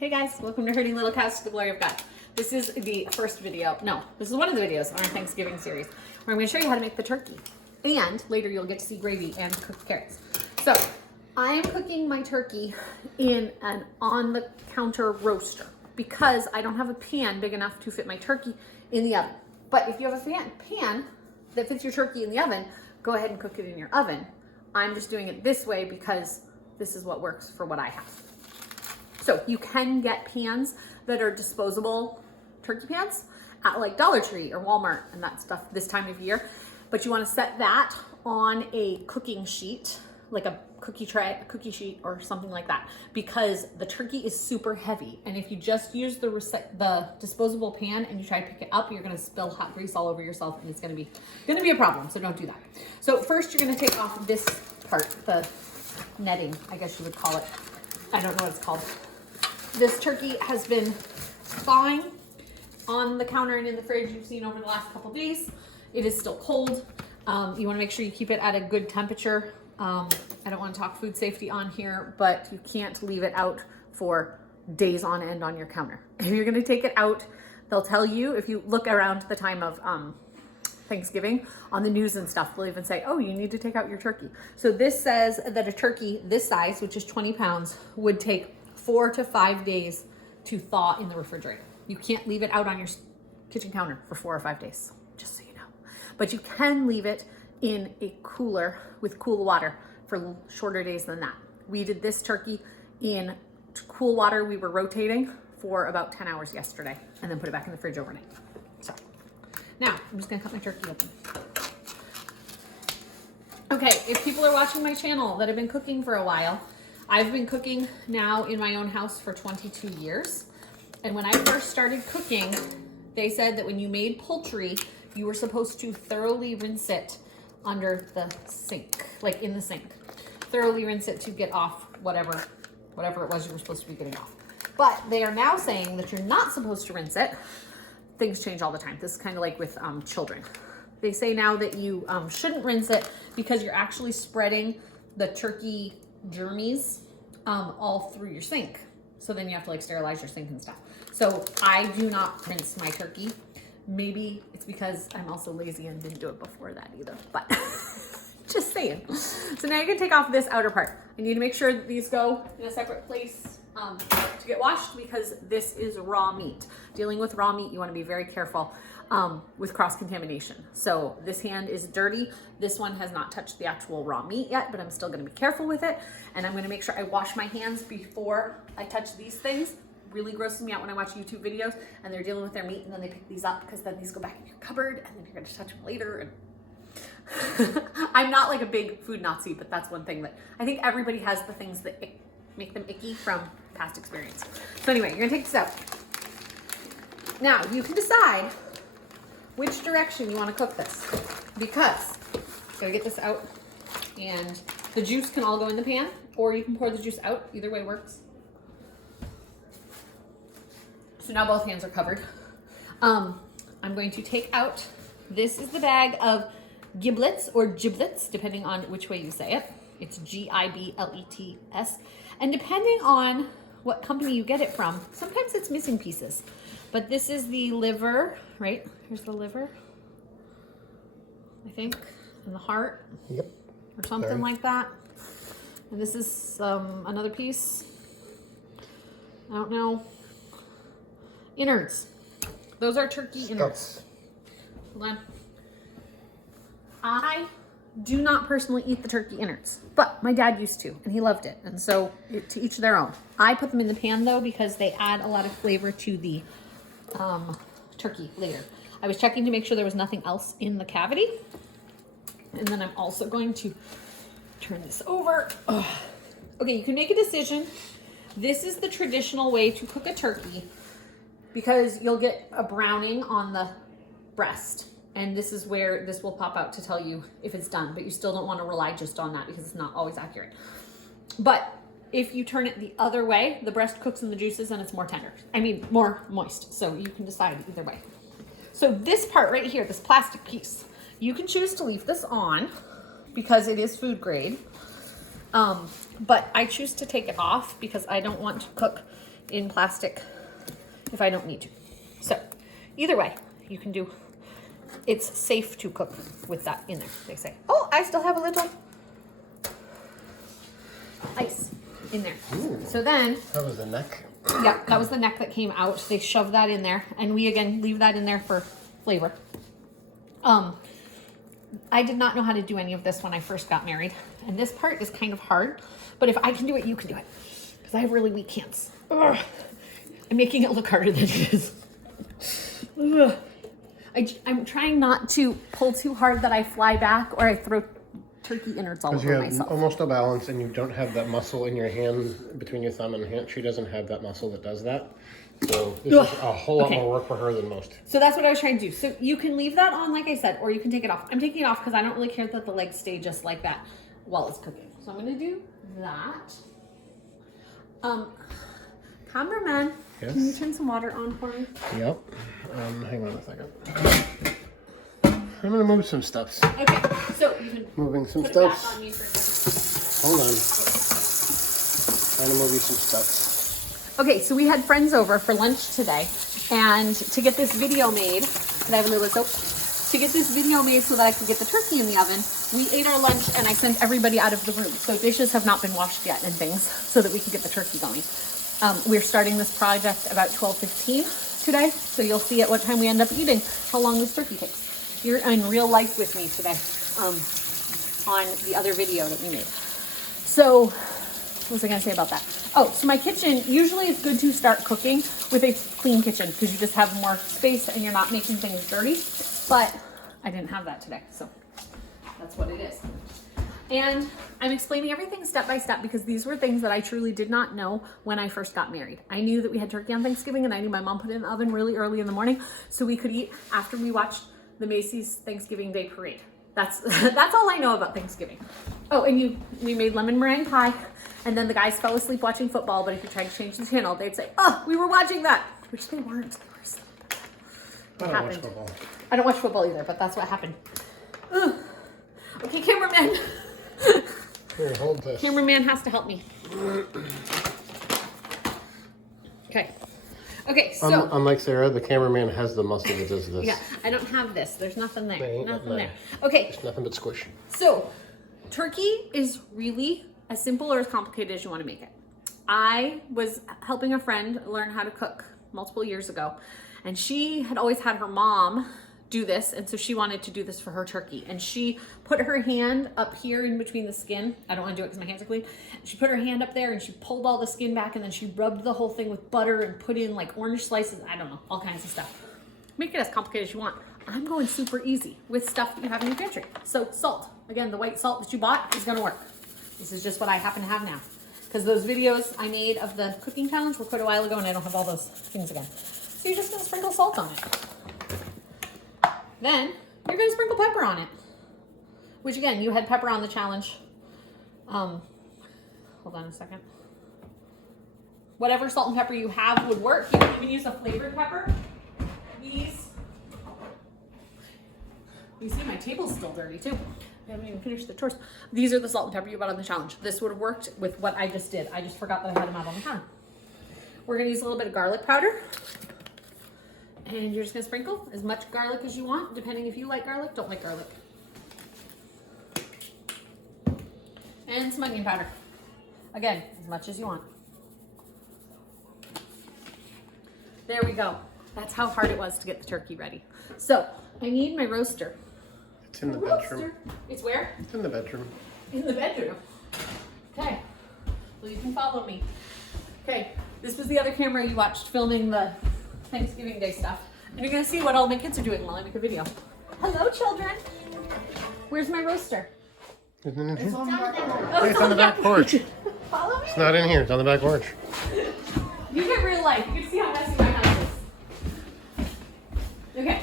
Hey guys, welcome to Herding Little Cows to the Glory of God. This is the first video, no, this is one of the videos on our Thanksgiving series where I'm going to show you how to make the turkey. And later you'll get to see gravy and cooked carrots. So I am cooking my turkey in an on-the-counter roaster because I don't have a pan big enough to fit my turkey in the oven. But if you have a pan that fits your turkey in the oven, go ahead and cook it in your oven. I'm just doing it this way because this is what works for what I have. So you can get pans that are disposable turkey pans at like Dollar Tree or Walmart and that stuff this time of year. But you want to set that on a cooking sheet, like a cookie tray, a cookie sheet or something like that, because the turkey is super heavy. And if you just use the disposable pan and you try to pick it up, you're going to spill hot grease all over yourself and it's going to be a problem. So don't do that. So first you're going to take off this part, the netting, I guess you would call it. I don't know what it's called. This turkey has been thawing on the counter and in the fridge you've seen over the last couple days. It is still cold. You want to make sure you keep it at a good temperature. I don't want to talk food safety on here, but you can't leave it out for days on end on your counter. If you're going to take it out, they'll tell you, if you look around the time of Thanksgiving on the news and stuff, they'll even say, oh, you need to take out your turkey. So this says that a turkey this size, which is 20 pounds, would take 4 to 5 days to thaw in the refrigerator. You can't leave it out on your kitchen counter for 4 or 5 days, just so you know. But you can leave it in a cooler with cool water for shorter days than that. We did this turkey in cool water. We were rotating for about 10 hours yesterday and then put it back in the fridge overnight. So now I'm just gonna cut my turkey open. Okay, if people are watching my channel that have been cooking for a while, I've been cooking now in my own house for 22 years. And when I first started cooking, they said that when you made poultry, you were supposed to thoroughly rinse it under the sink, like in the sink. Thoroughly rinse it to get off whatever it was you were supposed to be getting off. But they are now saying that you're not supposed to rinse it. Things change all the time. This is kind of like with children. They say now that you shouldn't rinse it because you're actually spreading the turkey germies all through your sink. So then you have to like sterilize your sink and stuff. So I do not rinse my turkey. Maybe it's because I'm also lazy and didn't do it before that either, but just saying. So now you can take off this outer part. I need to make sure that these go in a separate place to get washed because this is raw meat. Dealing with raw meat, you want to be very careful with cross-contamination. So this hand is dirty. This one has not touched the actual raw meat yet, but I'm still going to be careful with it. And I'm going to make sure I wash my hands before I touch these things. Really grosses me out when I watch YouTube videos and they're dealing with their meat and then they pick these up because then these go back in your cupboard and then you're going to touch them later. And I'm not like a big food Nazi, but that's one thing that I think everybody has, the things that make them icky from past experience. So anyway, you're going to take this out. Now you can decide which direction you want to cook this, because gotta get this out and the juice can all go in the pan, or you can pour the juice out. Either way works. So now both hands are covered. I'm going to take out, this is the bag of giblets or giblets, depending on which way you say it. It's Giblets. And depending on what company you get it from, sometimes it's missing pieces. But this is the liver, right? Here's the liver, I think, and the heart. Yep. Or something like that. And this is another piece. I don't know. Innards. Those are turkey innards. Hold on. I do not personally eat the turkey innards, but my dad used to, and he loved it. And so to each their own. I put them in the pan though because they add a lot of flavor to the turkey later. I was checking to make sure there was nothing else in the cavity. And then I'm also going to turn this over. Ugh. Okay, you can make a decision. This is the traditional way to cook a turkey because you'll get a browning on the breast. And this is where this will pop out to tell you if it's done, but you still don't want to rely just on that because it's not always accurate. But if you turn it the other way, the breast cooks in the juices and it's more tender. I mean, more moist. So you can decide either way. So this part right here, this plastic piece, you can choose to leave this on because it is food grade. But I choose to take it off because I don't want to cook in plastic if I don't need to. So either way, you can do, it's safe to cook with that in there, they say. Oh, I still have a little ice in there. Ooh. So then, that was the neck. Yeah, that was the neck that came out. They shoved that in there, and we again leave that in there for flavor. I did not know how to do any of this when I first got married, and this part is kind of hard, but if I can do it, you can do it, because I have really weak hands. Ugh. I'm making it look harder than it is. Ugh. I'm trying not to pull too hard that I fly back or I throw turkey innards all over myself. You have almost no balance, and you don't have that muscle in your hand, between your thumb and hand. She doesn't have that muscle that does that. So this is a whole lot more work for her than most. So that's what I was trying to do. So you can leave that on, like I said, or you can take it off. I'm taking it off because I don't really care that the legs stay just like that while it's cooking. So I'm going to do that. Cameraman, yes? Can you turn some water on for me? Yep. Hang on a second. I'm going to move some stuffs. Okay, so you can moving some put stuffs. it back on me for a second. Hold on. Trying to move you some stuffs. Okay, so we had friends over for lunch today, and to get this video made, and I have a little soap, to get this video made so that I could get the turkey in the oven, we ate our lunch and I sent everybody out of the room. So dishes have not been washed yet and things, so that we can get the turkey going. We're starting this project about 12:15 today, so you'll see at what time we end up eating how long this turkey takes. You're in real life with me today on the other video that we made. So, what was I going to say about that? Oh, so my kitchen, usually it's good to start cooking with a clean kitchen because you just have more space and you're not making things dirty. But I didn't have that today, so that's what it is. And I'm explaining everything step by step because these were things that I truly did not know when I first got married. I knew that we had turkey on Thanksgiving, and I knew my mom put it in the oven really early in the morning so we could eat after we watched the Macy's Thanksgiving Day Parade. That's all I know about Thanksgiving. Oh, and we made lemon meringue pie, and then the guys fell asleep watching football, but if you tried to change the channel, they'd say, oh, we were watching that, which they weren't. They were asleep. I don't watch football. I don't watch football either, but that's what happened. Ugh. Okay, cameraman. Here, hold this. Cameraman has to help me. Okay. Okay, so... Unlike Sarah, the cameraman has the muscle that does this. Yeah, I don't have this. There's nothing there. Ain't Nothing there. Okay. It's nothing but squish. So, turkey is really as simple or as complicated as you want to make it. I was helping a friend learn how to cook multiple years ago, and she had always had her mom do this, and so she wanted to do this for her turkey, and she put her hand up here in between the skin. I don't want to do it because my hands are clean. She put her hand up there and she pulled all the skin back, and then she rubbed the whole thing with butter and put in like orange slices. I don't know, all kinds of stuff. Make it as complicated as you want. I'm going super easy with stuff that you have in your pantry. So salt, again, the white salt that you bought is going to work. This is just what I happen to have now, because those videos I made of the cooking challenge were quite a while ago, and I don't have all those things again. So you're just going to sprinkle salt on it. Then you're going to sprinkle pepper on it, which again, you had pepper on the challenge. Hold on a second. Whatever salt and pepper you have would work. You can even use a flavored pepper. These, you see my table's still dirty too. I haven't even finished the chores. These are the salt and pepper you bought on the challenge. This would have worked with what I just did. I just forgot that I had them out on the counter. We're going to use a little bit of garlic powder. And you're just going to sprinkle as much garlic as you want, depending if you like garlic, don't like garlic. And some onion powder. Again, as much as you want. There we go. That's how hard it was to get the turkey ready. So, I need my roaster. It's in the bedroom. It's where? It's in the bedroom. In the bedroom. Okay. Well, you can follow me. Okay. This was the other camera you watched filming the Thanksgiving Day stuff. And you're going to see what all my kids are doing while I make a video. Hello, children. Where's my roaster? Isn't it in here? It's on the back porch. Oh, Hey, it's on the back porch. Follow me? It's not in here. It's on the back porch. You get real life. You can see how messy my house is. Okay.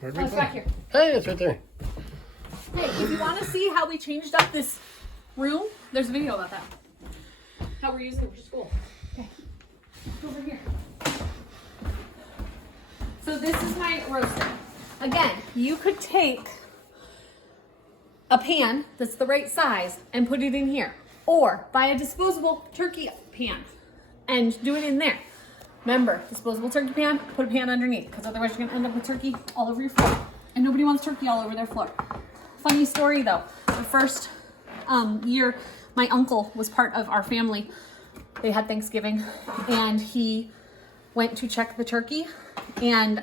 Where'd Oh, we it's go? back here. Hey, it's right there. Hey, if you want to see how we changed up this room, there's a video about that. How we're using it for school. Okay. Over here. So this is my roaster. Again, you could take a pan that's the right size and put it in here. Or buy a disposable turkey pan and do it in there. Remember, disposable turkey pan, put a pan underneath, because otherwise you're gonna end up with turkey all over your floor. And nobody wants turkey all over their floor. Funny story though, the first year my uncle was part of our family, they had Thanksgiving, and he went to check the turkey and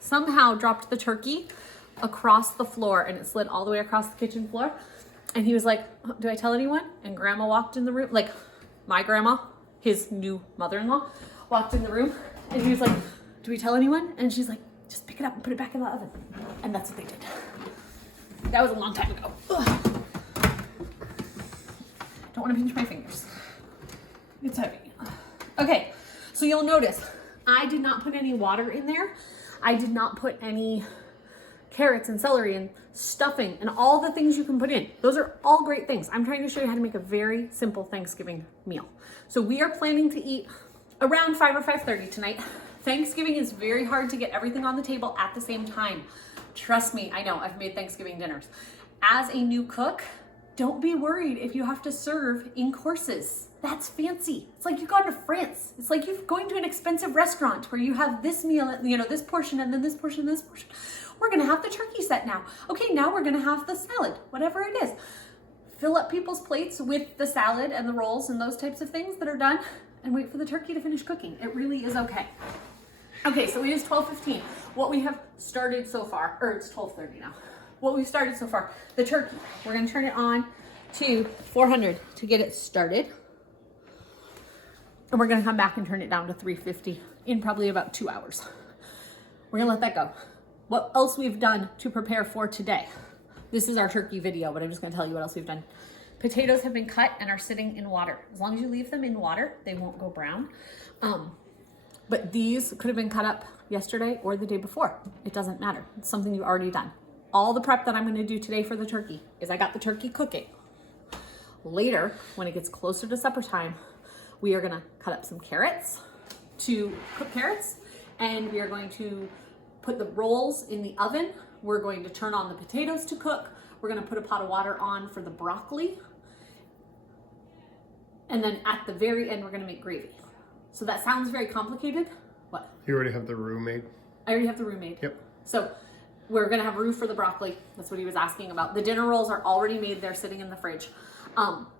somehow dropped the turkey across the floor, and it slid all the way across the kitchen floor. And he was like, do I tell anyone? And grandma walked in the room, like my grandma, his new mother-in-law, walked in the room, and he was like, do we tell anyone? And she's like, just pick it up and put it back in the oven. And that's what they did. That was a long time ago. Ugh. Don't want to pinch my fingers. It's heavy. Okay, so you'll notice I did not put any water in there. I did not put any carrots and celery and stuffing and all the things you can put in. Those are all great things. I'm trying to show you how to make a very simple Thanksgiving meal. So we are planning to eat around 5 or 5:30 tonight. Thanksgiving is very hard to get everything on the table at the same time. Trust me, I know, I've made Thanksgiving dinners. As a new cook, don't be worried if you have to serve in courses. That's fancy. It's like you've gone to France. It's like you're going to an expensive restaurant where you have this meal, you know, this portion, and then this portion, and this portion. We're gonna have the turkey set now. Okay, now we're gonna have the salad, whatever it is. Fill up people's plates with the salad and the rolls and those types of things that are done, and wait for the turkey to finish cooking. It really is okay. Okay, so it is 12:15. What we have started so far, or it's 12:30 now. What we've started so far, the turkey, we're gonna turn it on to 400 to get it started. And we're gonna come back and turn it down to 350 in probably about 2 hours. We're gonna let that go. What else we've done to prepare for today? This is our turkey video, but I'm just gonna tell you what else we've done. Potatoes have been cut and are sitting in water. As long as you leave them in water, they won't go brown. But these could have been cut up yesterday or the day before. It doesn't matter. It's something you've already done. All the prep that I'm gonna do today for the turkey is I got the turkey cooking. Later, when it gets closer to supper time, we are gonna cut up some carrots to cook carrots, and we are going to put the rolls in the oven. We're going to turn on the potatoes to cook. We're gonna put a pot of water on for the broccoli. And then at the very end, we're gonna make gravy. So that sounds very complicated. What? You already have the roux made? I already have the roux made. Yep. So we're gonna have roux for the broccoli. That's what he was asking about. The dinner rolls are already made. They're sitting in the fridge.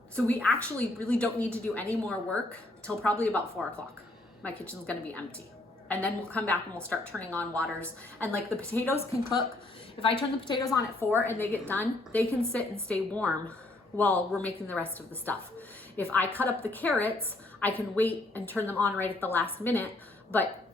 So we actually really don't need to do any more work till probably about 4 o'clock. My kitchen's gonna be empty. And then we'll come back and we'll start turning on waters. And like the potatoes can cook. If I turn the potatoes on at 4 and they get done, they can sit and stay warm while we're making the rest of the stuff. If I cut up the carrots, I can wait and turn them on right at the last minute, but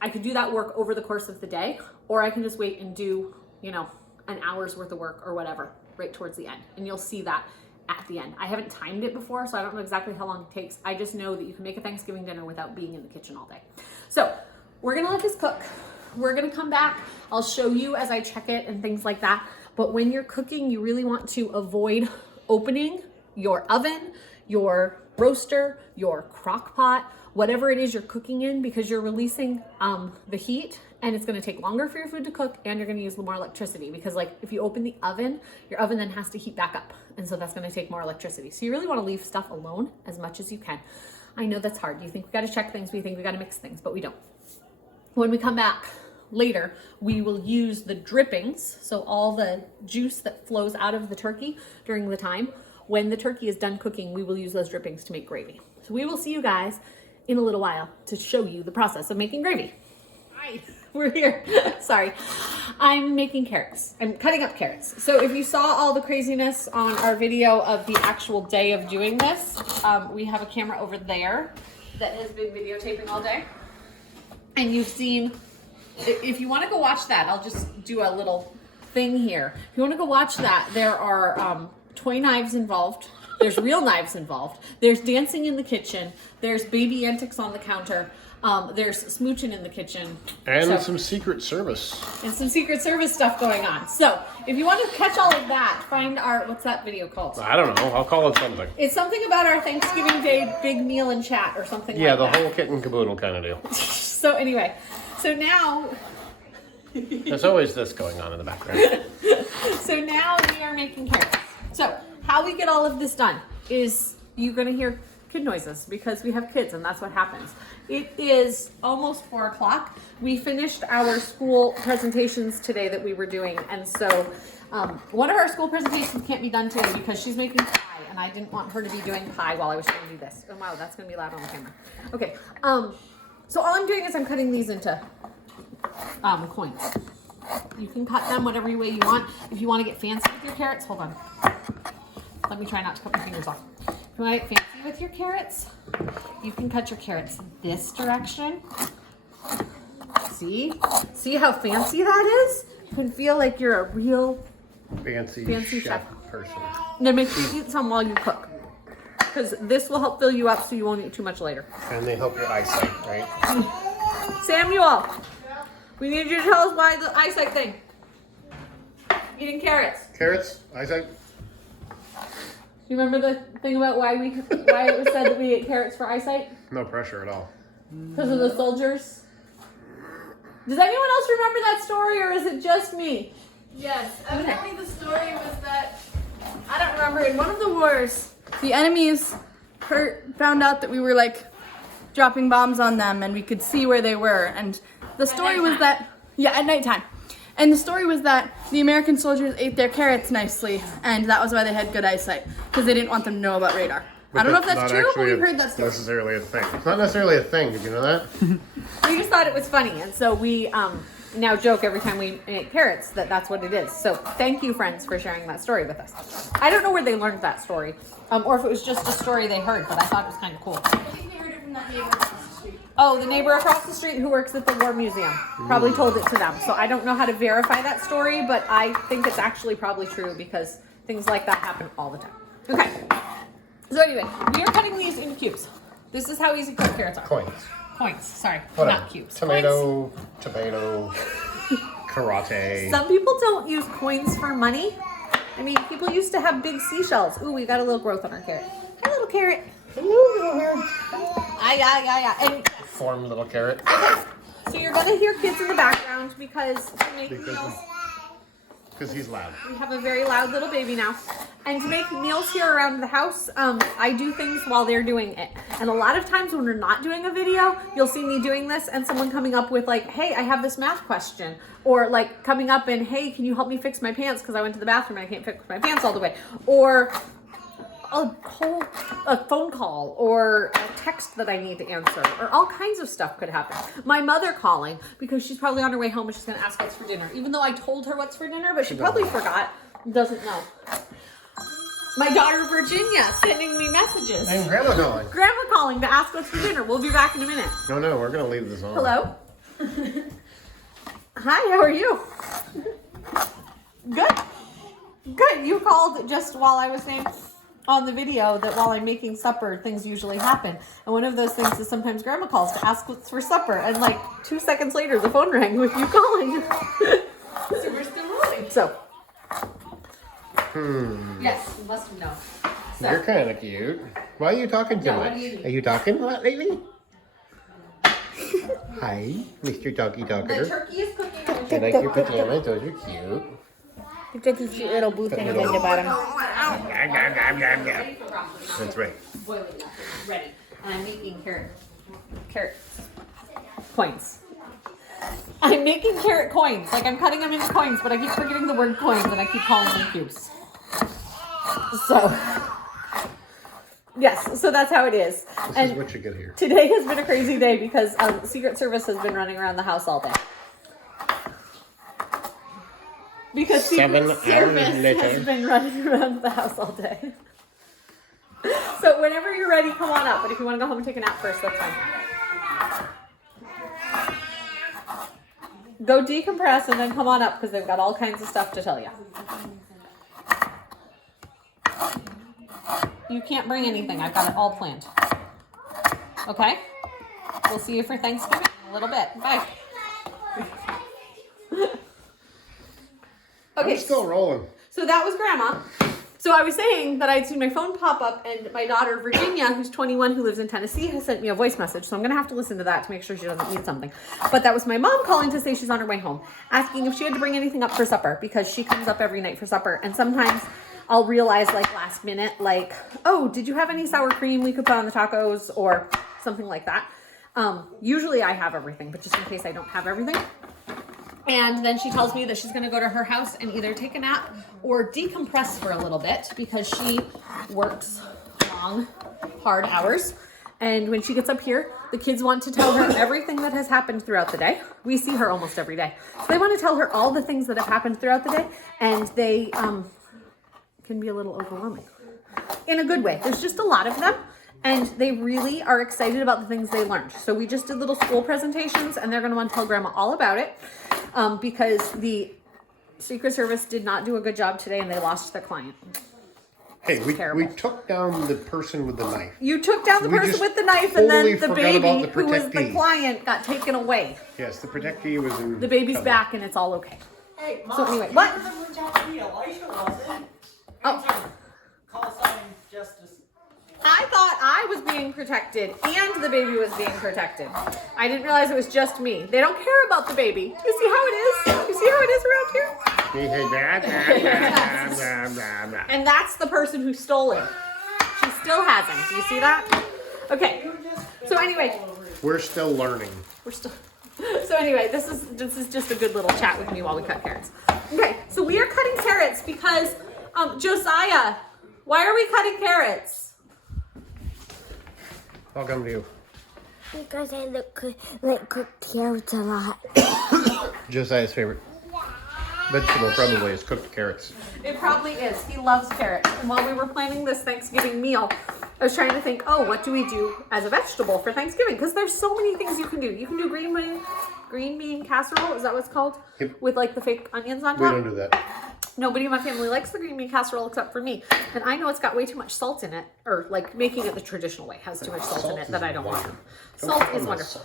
I could do that work over the course of the day, or I can just wait and do, you know, an hour's worth of work or whatever right towards the end. And you'll see that at the end. I haven't timed it before, so I don't know exactly how long it takes. I just know that you can make a Thanksgiving dinner without being in the kitchen all day. So we're gonna let this cook. We're gonna come back. I'll show you as I check it and things like that. But when you're cooking, you really want to avoid opening your oven, your roaster, your crock pot, whatever it is you're cooking in, because you're releasing the heat, and it's gonna take longer for your food to cook, and you're gonna use more electricity, because like if you open the oven, your oven then has to heat back up, and so that's gonna take more electricity. So you really wanna leave stuff alone as much as you can. I know that's hard. You think we gotta check things, we think we gotta mix things, but we don't. When we come back later, we will use the drippings, so all the juice that flows out of the turkey during the time. When the turkey is done cooking, we will use those drippings to make gravy. So we will see you guys in a little while to show you the process of making gravy. Hi, we're here. Sorry. I'm making carrots. I'm cutting up carrots. So if you saw all the craziness on our video of the actual day of doing this, we have a camera over there that has been videotaping all day. And you've seen, if you want to go watch that, I'll just do a little thing here. If you want to go watch that, there are toy knives involved. There's real knives involved. There's dancing in the kitchen. There's baby antics on the counter. There's smooching in the kitchen. And some Secret Service. And some Secret Service stuff going on. So if you want to catch all of that, find our, what's that video called? I don't know. I'll call it something. It's something about our Thanksgiving Day big meal and chat or something like that. Yeah, the whole kit and caboodle kind of deal. So anyway, so now... There's always this going on in the background. So now we are making carrots. So how we get all of this done is you're going to hear kid noises because we have kids and that's what happens. It is almost 4 o'clock. We finished our school presentations today that we were doing, and so one of our school presentations can't be done today because she's making pie, and I didn't want her to be doing pie while I was trying to do this. Oh wow, that's going to be loud on the camera. Okay, so all I'm doing is I'm cutting these into coins. You can cut them whatever way you want. If you want to get fancy with your carrots, hold on. Let me try not to cut my fingers off. If you want to get fancy with your carrots, you can cut your carrots this direction. See? See how fancy that is? You can feel like you're a real fancy chef person. Now make sure you eat some while you cook, because this will help fill you up so you won't eat too much later. And they help your eyesight, right? Samuel, we need you to tell us why the eyesight thing. Eating carrots. Carrots, eyesight. Do you remember the thing about why it was said that we ate carrots for eyesight? No pressure at all. Because of the soldiers? Does anyone else remember that story, or is it just me? Yes, evidently the story was that, I don't remember, in one of the wars, the enemies found out that we were like dropping bombs on them and we could see where they were. And the story was that, at nighttime. And the story was that the American soldiers ate their carrots nicely, and that was why they had good eyesight, because they didn't want them to know about radar. But I don't know if that's not true, but actually we've heard that story. necessarily a thing. It's not necessarily a thing. Did you know that? We just thought it was funny, and so we now joke every time we eat carrots that that's what it is. So thank you, friends, for sharing that story with us. I don't know where they learned that story, or if it was just a story they heard, but I thought it was kind of cool. I think we heard it from that neighbor across the street. Oh, the neighbor across the street who works at the War Museum probably told it to them. So I don't know how to verify that story, but I think it's actually probably true because things like that happen all the time. Okay. So anyway, we are cutting these into cubes. This is how easy cut carrots are. Coins. Coins, sorry, Whatever. not cubes. Tomato, karate. Some people don't use coins for money. I mean, people used to have big seashells. Ooh, we got a little growth on our carrot. Hi, little carrot. Yeah. And Form little carrot. so you're gonna hear kids in the background because to make meals. Because he's loud. We have a very loud little baby now. And to make meals here around the house, I do things while they're doing it. And a lot of times when we're not doing a video, you'll see me doing this and someone coming up with like, hey, I have this math question. Or like coming up and, hey, can you help me fix my pants because I went to the bathroom and I can't fix my pants all the way. Or a phone call or a text that I need to answer, or all kinds of stuff could happen. My mother calling because she's probably on her way home and she's going to ask what's for dinner, even though I told her what's for dinner, but she probably forgot, doesn't know. My daughter Virginia sending me messages. And grandma calling. Grandma calling to ask what's for dinner. We'll be back in a minute. No, we're going to leave this on. Hello. Hi, how are you? Good. You called just while I was saying on the video that while I'm making supper, things usually happen. And one of those things is sometimes grandma calls to ask what's for supper. And like 2 seconds later, the phone rang with you calling. So we're still rolling. So. Yes, you must have known. So. You're kind of cute. Why are you talking so Yeah, what much? do you need? Are you talking a lot lately? Hi, Mr. Doggy The Dogger. turkey is cooking. I like your pajamas. Those are cute. Look at these cute little booth things at the bottom. That's right. Boiling up. It's ready. And I'm making carrot coins. I'm making carrot coins. Like I'm cutting them into coins, but I keep forgetting the word coins and I keep calling them cubes. So, yes, so that's how it is. This is what you get here. Today has been a crazy day because Secret Service has been running around the house all day. Because Secret Service has been running around the house all day. So whenever you're ready, come on up. But if you want to go home and take a nap first, that's fine. Go decompress and then come on up because they've got all kinds of stuff to tell you. You can't bring anything. I've got it all planned. Okay? We'll see you for Thanksgiving in a little bit. Bye. Okay. I'm still rolling. So that was Grandma. So I was saying that I'd seen my phone pop up and my daughter Virginia, who's 21, who lives in Tennessee, has sent me a voice message. So I'm going to have to listen to that to make sure she doesn't eat something. But that was my mom calling to say she's on her way home, asking if she had to bring anything up for supper because she comes up every night for supper. And sometimes I'll realize like last minute, like, oh, did you have any sour cream we could put on the tacos or something like that? Usually I have everything, but just in case I don't have everything. And then she tells me that she's going to go to her house and either take a nap or decompress for a little bit because she works long, hard hours. And when she gets up here, the kids want to tell her everything that has happened throughout the day. We see her almost every day. So they want to tell her all the things that have happened throughout the day. And they can be a little overwhelming in a good way. There's just a lot of them. And they really are excited about the things they learned. So we just did little school presentations and they're going to want to tell Grandma all about it because the Secret Service did not do a good job today and they lost their client. Hey, we took down the person with the knife. You took down the person with the knife and then the baby who was the protectee. client got taken away. Yes, the protectee was in The baby's trouble. back and it's all okay. Hey, Mom, So anyway, what? Elisha wasn't. Oh. Call sign justice. I thought I was being protected and the baby was being protected. I didn't realize it was just me. They don't care about the baby. Do you see how it is? You see how it is around here? And that's the person who stole it. She still has him. Do you see that? Okay. So anyway, We're still learning. So anyway, this is just a good little chat with me while we cut carrots. Okay, so we are cutting carrots because Josiah, why are we cutting carrots? I'll come to you. Because I like cooked carrots a lot. Josiah's favorite vegetable probably is cooked carrots. It probably is. He loves carrots. And while we were planning this Thanksgiving meal, I was trying to think, oh, what do we do as a vegetable for Thanksgiving? Because there's so many things you can do. You can do green bean casserole. Is that what it's called? Yep. With like the fake onions on We top. don't do that. Nobody in my family likes the green bean casserole except for me. And I know it's got way too much salt in it, or like making it the traditional way has too much salt in it that I don't want. Salt is wonderful.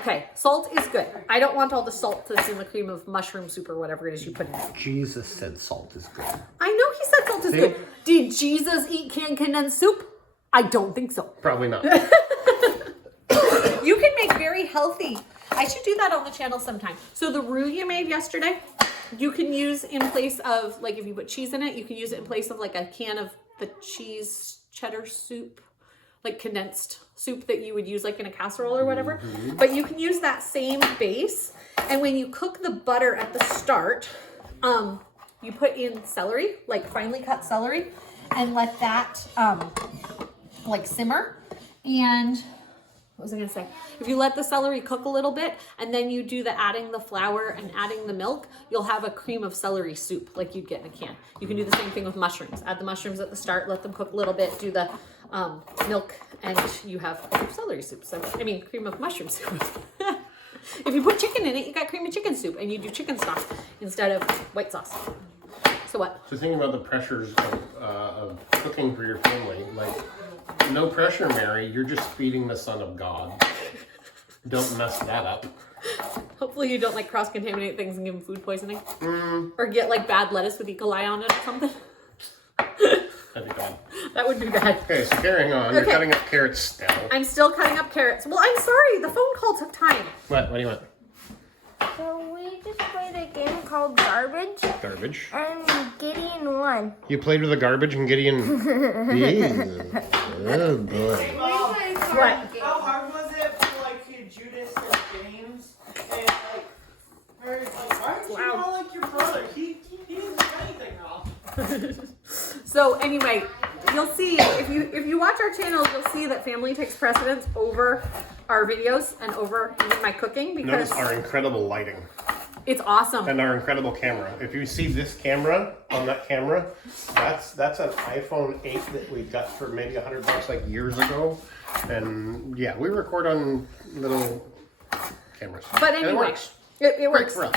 Okay, salt is good. I don't want all the salt that's in the cream of mushroom soup or whatever it is you put in it. Jesus said salt is good. I know he said salt is good. Did Jesus eat canned condensed soup? I don't think so. Probably not. You can make very healthy. I should do that on the channel sometime. So the roux you made yesterday, you can use in place of, like if you put cheese in it, you can use it in place of like a can of the cheese cheddar soup, like condensed soup that you would use like in a casserole or whatever. But you can use that same base. And when you cook the butter at the start, you put in celery, like finely cut celery, and let that like simmer. And what was I gonna say? If you let the celery cook a little bit and then you do the adding the flour and adding the milk, you'll have a cream of celery soup like you'd get in a can. You can do the same thing with mushrooms. Add the mushrooms at the start, let them cook a little bit, do the milk, and you have cream of celery soup. So, I mean, cream of mushroom soup. If you put chicken in it, you got cream of chicken soup and you do chicken stock instead of white sauce. So what? So thinking about the pressures of cooking for your family, like, no pressure, Mary. You're just feeding the Son of God. Don't mess that up. Hopefully you don't like cross-contaminate things and give them food poisoning. Or get like bad lettuce with E. coli on it or something. That'd be bad. That would be bad. Okay, so carrying on. You're cutting up carrots still. I'm still cutting up carrots. Well, I'm sorry. The phone call took time. What do you want? So we just played a game called Garbage, Garbage. and Gideon won. You played with the garbage and Gideon. Ew. Oh boy. Hey, Mom, What? how hard was it for like Judas and James? And like, Mary's like, why aren't you all like your brother? He didn't do anything wrong. So anyway, you'll see if you watch our channel, you'll see that family takes precedence over our videos and over even my cooking because Notice our incredible lighting it's awesome. and our incredible camera. If you see this camera on that camera, that's an iPhone 8 that we got for maybe $100 like years ago. And yeah, we record on little cameras. But And it anyway, works. it Great works. for us.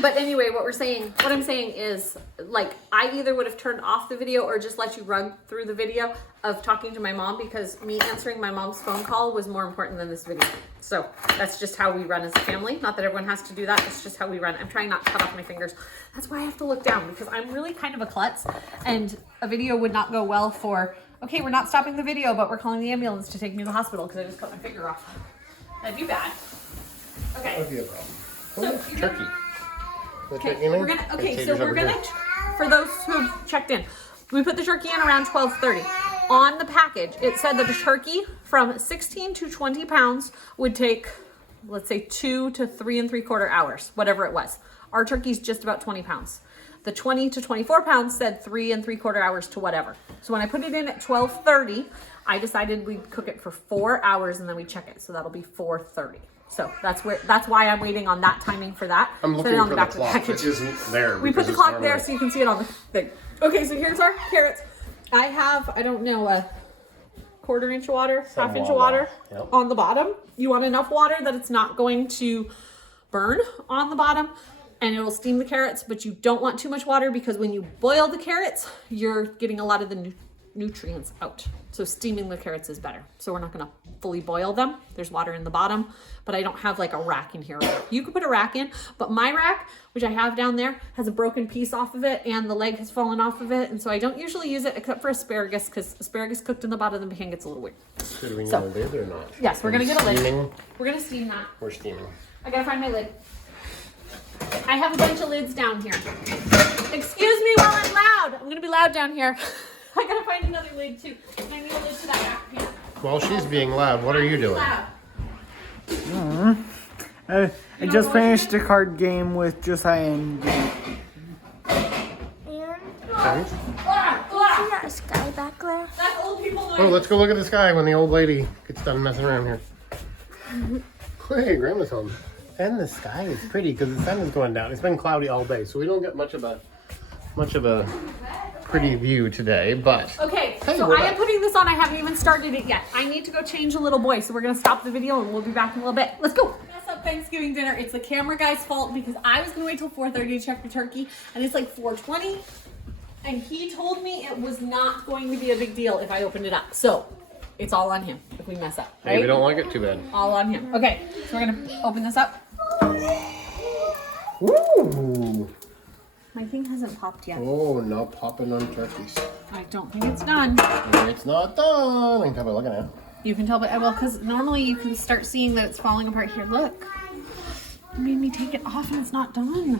But anyway, what I'm saying is, like, I either would have turned off the video or just let you run through the video of talking to my mom because me answering my mom's phone call was more important than this video. So that's just how we run as a family. Not that everyone has to do that. It's just how we run. I'm trying not to cut off my fingers. That's why I have to look down because I'm really kind of a klutz and a video would not go well for, okay, we're not stopping the video, but we're calling the ambulance to take me to the hospital because I just cut my finger off. That'd be bad. Okay. That'd be a problem. So Oh, you're turkey. Okay, we're gonna for those who have checked in, we put the turkey in around 12:30. On the package, it said that the turkey from 16 to 20 pounds would take, let's say, 2 to 3 3/4 hours, whatever it was. Our turkey's just about 20 pounds. The 20 to 24 pounds said 3 3/4 hours to whatever. So when I put it in at 12:30, I decided we'd cook it for 4 hours and then we check it. So that'll be 4:30. So that's why I'm waiting on that timing for that. I'm looking on for the clock. It isn't there. We put the clock there so you can see it on the thing. Okay, so here's our carrots. I have, I don't know, a 1/4 inch of water, half inch of water on the bottom. You want enough water that it's not going to burn on the bottom and it will steam the carrots, but you don't want too much water because when you boil the carrots, you're getting a lot of the nutrients out. So steaming the carrots is better. So we're not gonna fully boil them. There's water in the bottom, but I don't have like a rack in here. You could put a rack in, but my rack, which I have down there, has a broken piece off of it and the leg has fallen off of it. And so I don't usually use it except for asparagus because asparagus cooked in the bottom of the pan gets a little weird. Did we need a lid or not? Yes, we're gonna get a lid. Steaming? We're gonna steam that. We're steaming. I gotta find my lid. I have a bunch of lids down here. Excuse me while I'm loud. I'm gonna be loud down here. I gotta find another lid too. And I need a lid to that back pan. While she's being loud, what are you doing? I just finished a card game with Josiah and And see that sky back there? That's old people noise. Oh, let's go look at the sky when the old lady gets done messing around here. Hey, Grandma's home. And the sky is pretty because the sun is going down. It's been cloudy all day, so we don't get much of a pretty view today, but Okay, hey, so we're I am back. putting this on. I haven't even started it yet. I need to go change the little boy, so we're gonna stop the video and we'll be back in a little bit. Let's go. Mess up Thanksgiving dinner. It's the camera guy's fault because I was gonna wait till 4:30 to check the turkey, and it's like 4:20, and he told me it was not going to be a big deal if I opened it up. So it's all on him if we mess up. Right? Hey, we don't like it too bad. All on him. Okay, so we're gonna open this up. Woo! My thing hasn't popped yet. Oh, now popping on turkeys. I don't think it's done. It's not done. I can tell by looking at it. You can tell, but well, because normally you can start seeing that it's falling apart here. Look, you made me take it off and it's not done.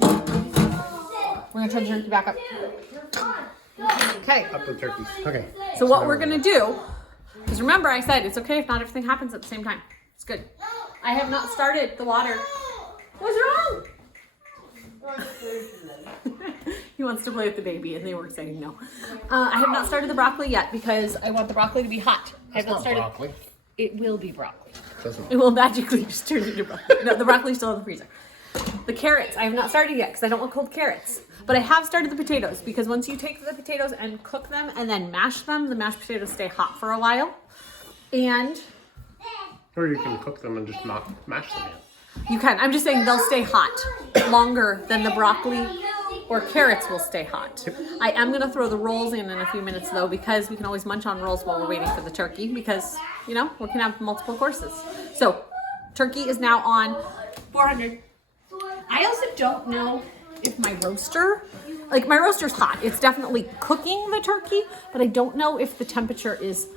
We're gonna turn the turkey back up. Okay. Up the turkeys. Okay. So what we're gonna do is remember I said it's okay if not everything happens at the same time. It's good. I have not started the water. What's wrong? He wants to play with the baby and they were saying no. I have not started the broccoli yet because I want the broccoli to be hot. I have not started. Broccoli. It will be broccoli. Doesn't. It will magically just turn into broccoli. No, the broccoli's still in the freezer. The carrots, I have not started yet because I don't want cold carrots. But I have started the potatoes because once you take the potatoes and cook them and then mash them, the mashed potatoes stay hot for a while. And Or you can cook them and just not mash them yet. you can. I'm just saying they'll stay hot longer than the broccoli or carrots will stay hot. I am going to throw the rolls in a few minutes though because we can always munch on rolls while we're waiting for the turkey because, you know, we can have multiple courses. So turkey is now on 400. I also don't know if my roaster, like my roaster's hot. It's definitely cooking the turkey, but I don't know if the temperature is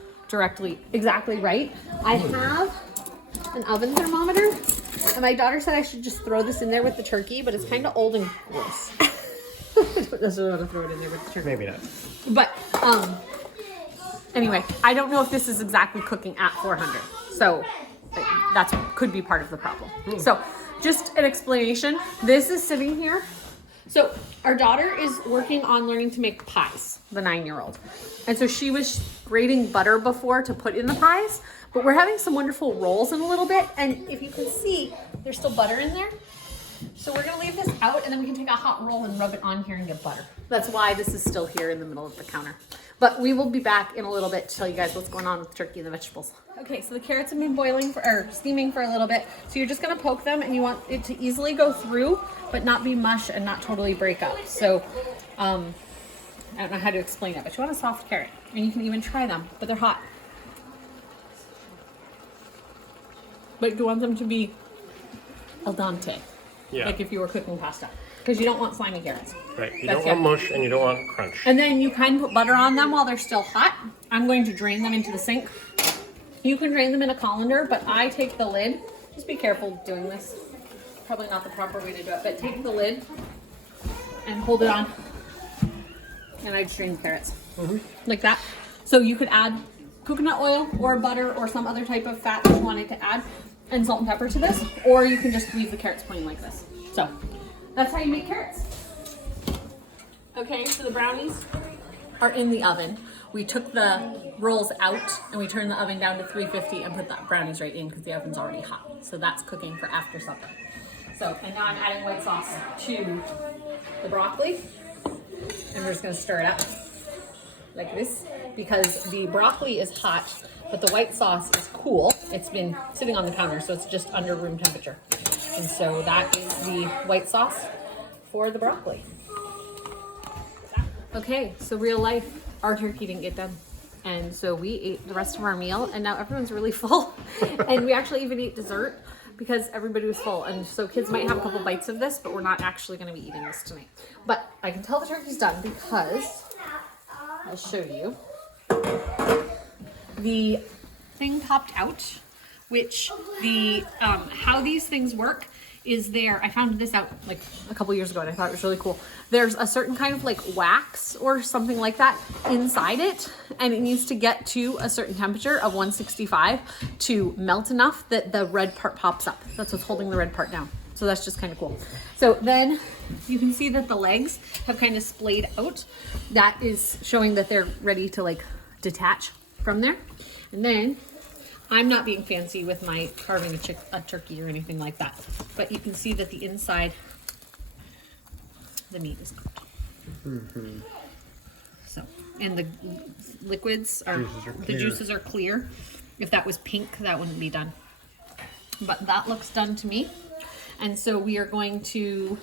exactly right. I have an oven thermometer and my daughter said I should just throw this in there with the turkey, but it's kind of old and gross. I don't necessarily want to throw it in there with the turkey. Maybe not. But anyway, I don't know if this is exactly cooking at 400. So that could be part of the problem. So just an explanation. This is sitting here. So our daughter is working on learning to make pies, the 9-year-old. And so she was grating butter before to put in the pies, but we're having some wonderful rolls in a little bit. And if you can see, there's still butter in there. So we're gonna leave this out and then we can take a hot roll and rub it on here and get butter. That's why this is still here in the middle of the counter. But we will be back in a little bit to tell you guys what's going on with the turkey and the vegetables. Okay, so the carrots have been steaming for a little bit. So you're just gonna poke them and you want it to easily go through, but not be mush and not totally break up. So, I don't know how to explain it, but you want a soft carrot. And you can even try them, but they're hot. But you want them to be al dente. Yeah. Like if you were cooking pasta. Because you don't want slimy carrots. Right. You That's don't want it. mush and you don't want crunch. And then you can put butter on them while they're still hot. I'm going to drain them into the sink. You can drain them in a colander, but I take the lid. Just be careful doing this. Probably not the proper way to do it, but take the lid and hold it on and I'd strain the carrots like that. So you could add coconut oil or butter or some other type of fat that you wanted to add, and salt and pepper to this, or you can just leave the carrots plain like this. So that's how you make carrots. Okay, so the brownies are in the oven. We took the rolls out and we turned the oven down to 350 and put the brownies right in because the oven's already hot. So that's cooking for after supper. So, and now I'm adding white sauce to the broccoli, and we're just gonna stir it up like this because the broccoli is hot, but the white sauce is cool. It's been sitting on the counter, so it's just under room temperature. And so that is the white sauce for the broccoli. Okay, so real life, our turkey didn't get done. And so we ate the rest of our meal, and now everyone's really full. And we actually even ate dessert because everybody was full. And so kids might have a couple bites of this, but we're not actually gonna be eating this tonight. But I can tell the turkey's done because I'll show you. The thing popped out, which the, how these things work is I found this out like a couple years ago and I thought it was really cool. There's a certain kind of like wax or something like that inside it, and it needs to get to a certain temperature of 165 to melt enough that the red part pops up. That's what's holding the red part down. So that's just kind of cool. So then you can see that the legs have kind of splayed out. That is showing that they're ready to like detach from there. And then I'm not being fancy with my carving a turkey or anything like that, but you can see that the inside, the meat is cooked. So, and the liquids are, the juices are clear. If that was pink, that wouldn't be done. But that looks done to me. And so we are going to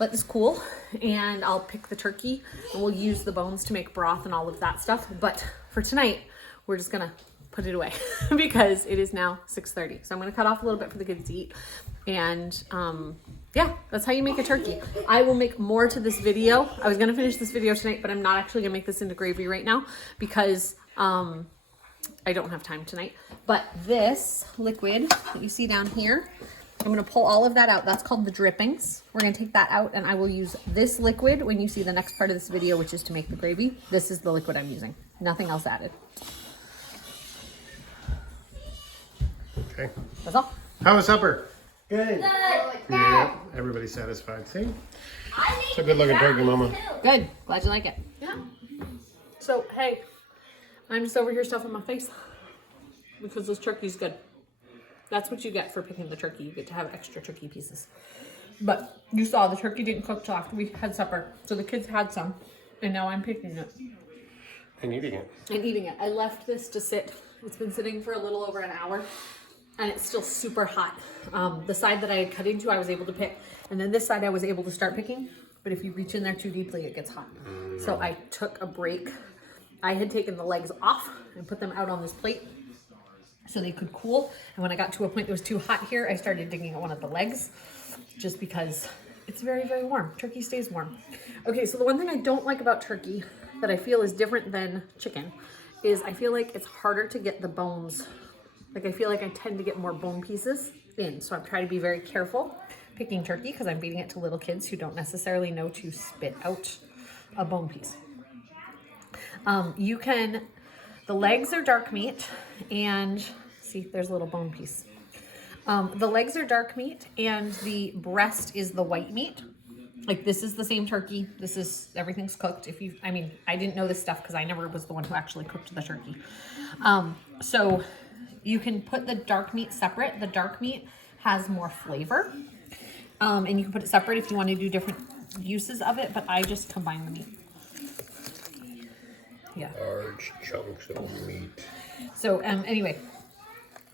let this cool, and I'll pick the turkey and we'll use the bones to make broth and all of that stuff. But for tonight, we're just gonna put it away because it is now 6:30. So I'm gonna cut off a little bit for the kids to eat. And yeah, that's how you make a turkey. I will make more to this video. I was gonna finish this video tonight, but I'm not actually gonna make this into gravy right now because I don't have time tonight. But this liquid that you see down here, I'm gonna pull all of that out. That's called the drippings. We're gonna take that out, and I will use this liquid when you see the next part of this video, which is to make the gravy. This is the liquid I'm using. Nothing else added. Okay. That's all. How was supper? Good. Yeah, everybody's satisfied. See? It's a good looking turkey, Mama. Good. Glad you like it. Yeah. So, hey, I'm just over here stuffing my face because this turkey's good. That's what you get for picking the turkey. You get to have extra turkey pieces. But you saw the turkey didn't cook till after we had supper. So the kids had some, and now I'm picking it. And eating it. And eating it. I left this to sit. It's been sitting for a little over an hour, and it's still super hot. The side that I had cut into, I was able to pick. And then this side I was able to start picking. But if you reach in there too deeply, it gets hot. So I took a break. I had taken the legs off and put them out on this plate so they could cool. And when I got to a point that was too hot here, I started digging at one of the legs just because it's very, very warm. Turkey stays warm. Okay, so the one thing I don't like about turkey that I feel is different than chicken is I feel like it's harder to get the bones. Like I feel like I tend to get more bone pieces in. So I'm trying to be very careful picking turkey because I'm feeding it to little kids who don't necessarily know to spit out a bone piece. The legs are dark meat, and see, there's a little bone piece. The legs are dark meat, and the breast is the white meat. Like this is the same turkey. Everything's cooked. I didn't know this stuff because I never was the one who actually cooked the turkey. So you can put the dark meat separate. The dark meat has more flavor, and you can put it separate if you want to do different uses of it. But I just combine the meat. Yeah. Large chunks of meat. So anyway,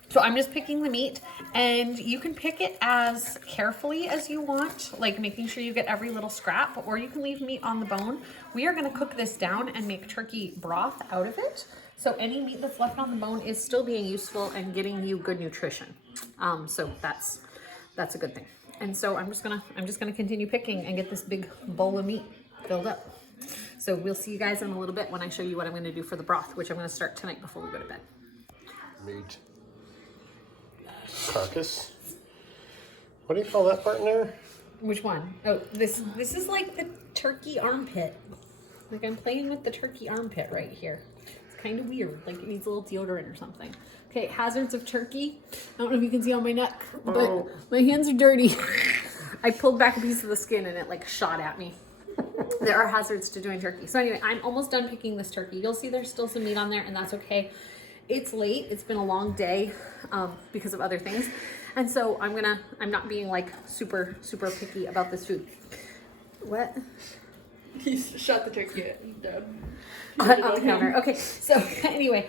so I'm just picking the meat, and you can pick it as carefully as you want, like making sure you get every little scrap, or you can leave meat on the bone. We are going to cook this down and make turkey broth out of it. So any meat that's left on the bone is still being useful and getting you good nutrition. So that's a good thing. And so I'm just gonna continue picking and get this big bowl of meat filled up. So we'll see you guys in a little bit when I show you what I'm going to do for the broth, which I'm going to start tonight before we go to bed. Meat. Carcass. What do you call that part in there? Which one? Oh, this is like the turkey armpit. Like I'm playing with the turkey armpit right here. It's kind of weird. Like it needs a little deodorant or something. Okay, hazards of turkey. I don't know if you can see on my neck, but my hands are dirty. I pulled back a piece of the skin and it like shot at me. There are hazards to doing turkey. So anyway, I'm almost done picking this turkey. You'll see there's still some meat on there and that's okay. It's late. It's been a long day because of other things. And so I'm not being like super picky about this food. What? He shot the turkey down. On the counter. Okay, so anyway,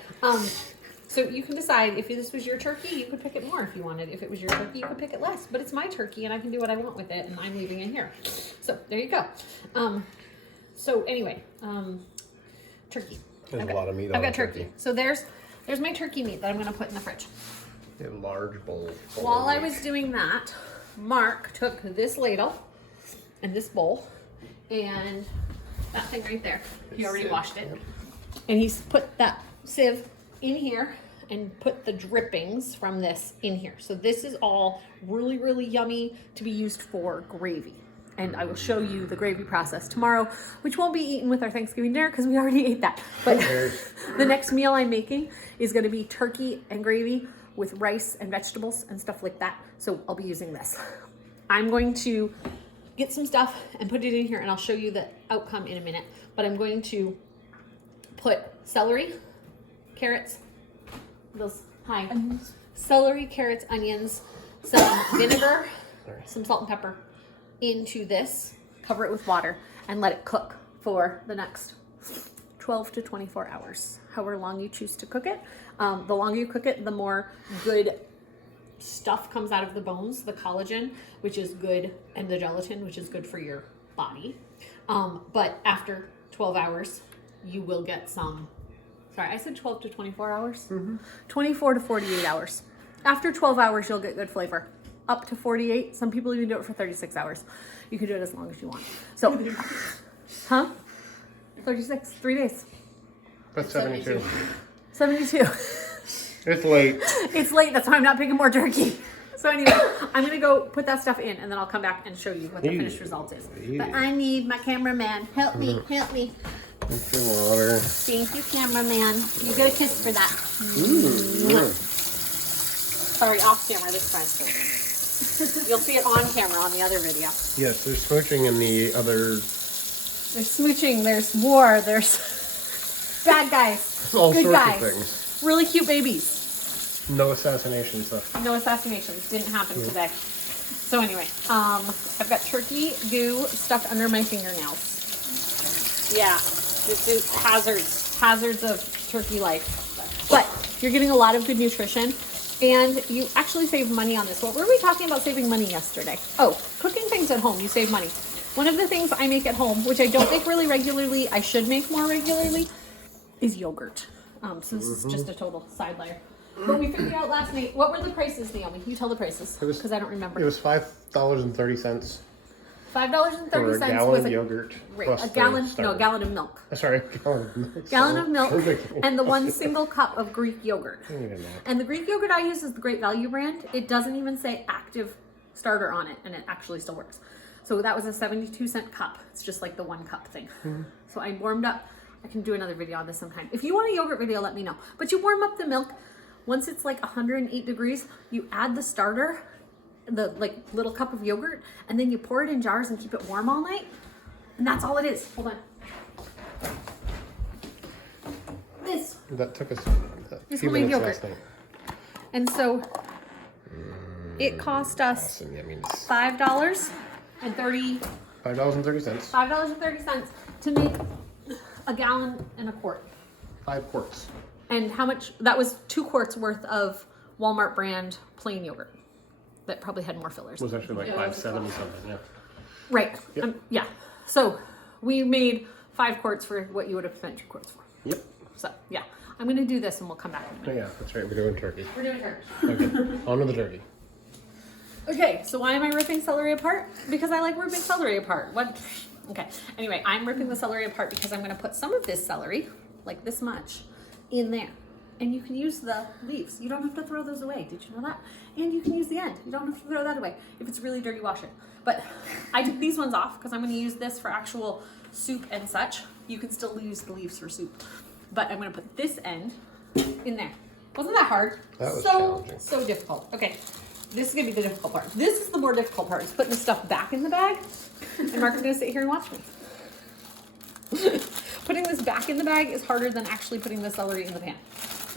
so you can decide if this was your turkey, you could pick it more if you wanted. If it was your turkey, you could pick it less. But it's my turkey and I can do what I want with it and I'm leaving it here. So there you go. So anyway, turkey. There's a lot of meat on I've got the turkey. So there's my turkey meat that I'm gonna put in the fridge. A large bowl. While I was doing that, Mark took this ladle and this bowl and that thing right there. He already washed it. And he's put that sieve in here and put the drippings from this in here. So this is all really yummy to be used for gravy. And I will show you the gravy process tomorrow, which won't be eaten with our Thanksgiving dinner because we already ate that. But the next meal I'm making is gonna be turkey and gravy with rice and vegetables and stuff like that. So I'll be using this. I'm going to get some stuff and put it in here and I'll show you the outcome in a minute. But I'm going to put celery, carrots, celery, carrots, onions, some vinegar, some salt and pepper into this, cover it with water and let it cook for the next 12 to 24 hours, however long you choose to cook it. The longer you cook it, the more good stuff comes out of the bones, the collagen, which is good, and the gelatin, which is good for your body. But after 12 hours, you will get some, sorry, I said 12 to 24 hours? 24 to 48 hours. After 12 hours, you'll get good flavor. Up to 48, some people even do it for 36 hours. You can do it as long as you want. So, 36, 3 days. That's 72. 72. It's late. It's late, that's why I'm not picking more turkey. So anyway, I'm gonna go put that stuff in and then I'll come back and show you what the finished result is. But I need my cameraman. Help me, help me. Drink your water. Thank you, cameraman. You get a kiss for that. Sorry, off camera this time. You'll see it on camera on the other video. Yes, there's smooching in the other. There's smooching, there's war, there's bad guys, All good sorts guys, of things. really cute babies. No assassination stuff. No assassinations, didn't happen today. So anyway, I've got turkey goo stuffed under my fingernails. Yeah, this is hazards of turkey life. But you're getting a lot of good nutrition and you actually save money on this. What were we talking about saving money yesterday? Oh, cooking things at home, you save money. One of the things I make at home, which I don't make really regularly, I should make more regularly, is yogurt. So this is just a total sideline. But we figured out last night, what were the prices, Naomi? You tell the prices, because I don't remember. It was $5.30 $5.30 for a gallon with of yogurt. a gallon of milk. Sorry, a gallon of milk. Gallon of milk and the 1 single cup of Greek yogurt. And the Greek yogurt I use is the Great Value brand. It doesn't even say active starter on it, and it actually still works. So that was a 72-cent cup. It's just like the 1 cup thing. So I warmed up. I can do another video on this sometime. If you want a yogurt video, let me know. But you warm up the milk. Once it's like 108 degrees, you add the starter, the like little cup of yogurt, and then you pour it in jars and keep it warm all night. And that's all it is. Hold on. That took us a few homemade minutes yogurt. last night. And so it cost us Awesome. That means $5.30 $5.30. to make a gallon and a quart. 5 quarts. And how much? That was 2 quarts worth of Walmart brand plain yogurt that probably had more fillers. It was actually like $5.70 something. Yeah. Right. Yep. Yeah. So we made 5 quarts for what you would have spent 2 quarts for. Yep. So yeah, I'm gonna do this and we'll come back in a minute. Oh, yeah, that's right. We're doing turkey. We're doing turkey. Okay. On to the turkey. Okay, so why am I ripping celery apart? Because I like ripping celery apart. What? Okay. Anyway, I'm ripping the celery apart because I'm gonna put some of this celery, like this much, in there. And you can use the leaves. You don't have to throw those away. Did you know that? And you can use the end. You don't have to throw that away. If it's really dirty, wash it. But I took these ones off because I'm going to use this for actual soup and such. You can still use the leaves for soup. But I'm gonna put this end in there. Wasn't that hard? That was so challenging. So difficult. Okay, this is gonna be the difficult part. This is the more difficult part, is putting the stuff back in the bag. And Mark is gonna sit here and watch me. Putting this back in the bag is harder than actually putting the celery in the pan.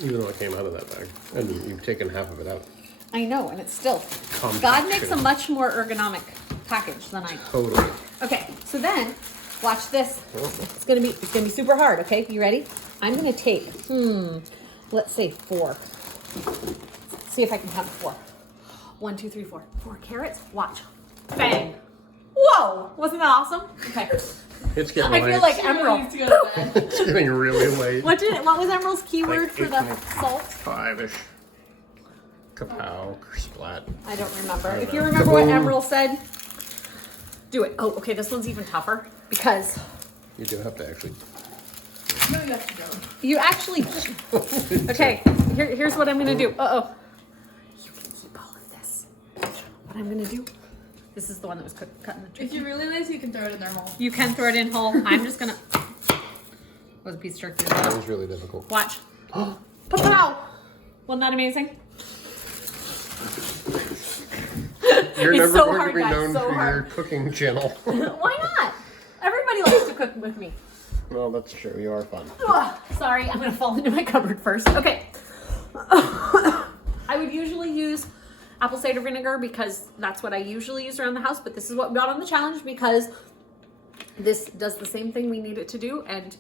Even though it came out of that bag, and you've taken half of it out. I know, and it's still. Compaction. God makes a much more ergonomic package than I do. Totally. Okay, so then watch this. It's gonna be super hard. Okay, you ready? I'm gonna take let's say 4. See if I can count 4. 1, 2, 3, 4. 4 carrots. Watch. Bang. Whoa! Wasn't that awesome? Okay. It's getting I late. feel like She really Emerald. needs to go to bed. It's getting really late. What was Emerald's keyword Like for the 8, salt? 5-ish. Kapow. Splat. I don't remember. I don't If you know. remember what Kaboom. Emerald said, do it. Oh, okay. This one's even tougher because You do have to actually. No, you have to go. you actually. Okay. Here's what I'm gonna do. You can keep all of this. What I'm gonna do. This is the one that was cut in the tree. If you're really lazy, you can throw it in their hole. You can throw it in whole. I'm just gonna. Was a piece of turkey. That was really difficult. Watch. Pow! Wasn't that amazing? You're It's never so going hard, to be guys, known so for your hard. cooking channel. Why not? Everybody likes to cook with me. Well, that's true. You are fun. Ugh, sorry, I'm gonna fall into my cupboard first. Okay. I would usually use apple cider vinegar because that's what I usually use around the house, but this is what we got on the challenge because this does the same thing we need it to do, and